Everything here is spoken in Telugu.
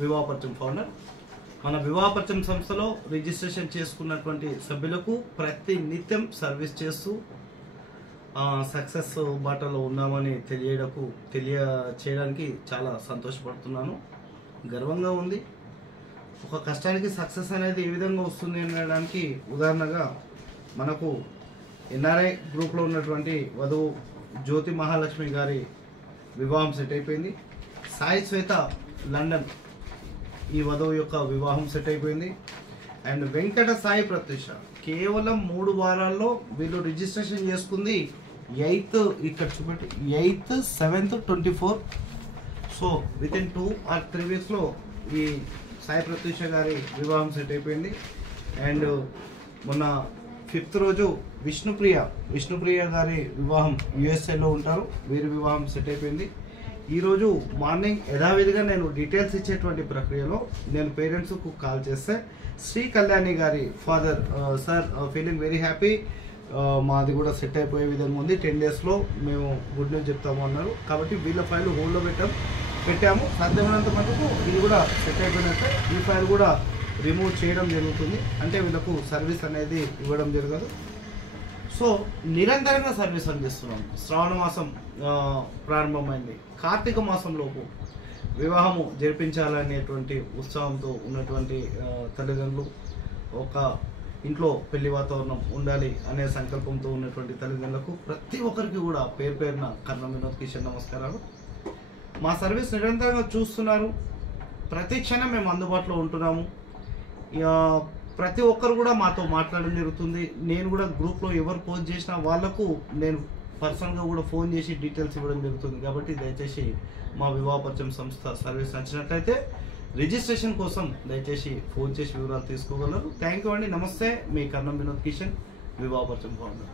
వివాహపరిచయం ఫౌండర్. మన వివాహపరిచయం సంస్థలో రిజిస్ట్రేషన్ చేసుకున్నటువంటి సభ్యులకు ప్రతి నిత్యం సర్వీస్ చేస్తూ సక్సెస్ బాటలో ఉన్నామని తెలియచేయడానికి చాలా సంతోషపడుతున్నాను, గర్వంగా ఉంది. ఒక కష్టానికి సక్సెస్ అనేది ఏ విధంగా వస్తుంది అనడానికి ఉదాహరణగా మనకు ఎన్ఆర్ఐ గ్రూప్లో ఉన్నటువంటి వధువు జ్యోతి మహాలక్ష్మి గారి వివాహం సెట్ అయిపోయింది. సాయి శ్వేత లండన్ ఈ వధువు యొక్క వివాహం సెట్ అయిపోయింది. అండ్ వెంకట సాయి ప్రత్యూష కేవలం 3 వారాల్లో వీళ్ళు రిజిస్ట్రేషన్ చేసుకుంది 8th, ఇక్కడ చూపెట్టి 8th, 7th, 24. So within 2 or 3 వీక్స్లో ఈ సాయి ప్రత్యూష గారి వివాహం సెట్ అయిపోయింది. అండ్ మొన్న 5th రోజు విష్ణుప్రియ గారి వివాహం యుఎస్ఏలో ఉంటారు, వీరి వివాహం సెట్ అయిపోయింది. ఈరోజు మార్నింగ్ యథావిధిగా నేను డీటెయిల్స్ ఇచ్చేటువంటి ప్రక్రియలో నేను పేరెంట్స్కు కాల్ చేస్తే శ్రీ కళ్యాణి గారి father sir feeling very happy, మాది కూడా సెట్ అయిపోయే విధంగా ఉంది, 10 daysలో మేము గుడ్ న్యూస్ చెప్తాము అన్నారు. కాబట్టి వీళ్ళ ఫైల్ హోల్డ్లో పెట్టాము. సాధ్యమైనంత మటుకు ఇది కూడా సెట్ అయిపోయినట్టే ఈ ఫైల్ కూడా రిమూవ్ చేయడం జరుగుతుంది, అంటే వీళ్ళకు సర్వీస్ అనేది ఇవ్వడం జరగదు. సో నిరంతరంగా సర్వీస్ అందిస్తున్నాం. శ్రావణ మాసం ప్రారంభమైంది, కార్తీక మాసంలోపు వివాహము జరిపించాలనేటువంటి ఉత్సాహంతో ఉన్నటువంటి తల్లిదండ్రులు, ఒక ఇంట్లో పెళ్లి వాతావరణం ఉండాలి అనే సంకల్పంతో ఉన్నటువంటి తల్లిదండ్రులకు ప్రతి ఒక్కరికి కూడా పేరున కర్ణం వినోద్ కిషన్ నమస్కారాలు. మా సర్వీస్ నిరంతరంగా చూస్తున్నారు, ప్రతి క్షణం మేము అందుబాటులో ఉంటున్నాము. ప్రతి ఒక్కరు కూడా మాతో మాట్లాడడం జరుగుతుంది. నేను కూడా గ్రూప్లో ఎవరు పోస్ట్ చేసినా వాళ్లకు నేను పర్సనల్గా కూడా ఫోన్ చేసి డీటెయిల్స్ ఇవ్వడం జరుగుతుంది. కాబట్టి దయచేసి మా వివాహపరిచయం సంస్థ సర్వీస్ నచ్చినట్లయితే రిజిస్ట్రేషన్ కోసం దయచేసి ఫోన్ చేసి వివరాలు తీసుకోగలరు. థ్యాంక్ యూ అండి. నమస్తే, మీ కర్ణం వినోద్ కిషన్, వివాహపరిచయం ఫౌండర్.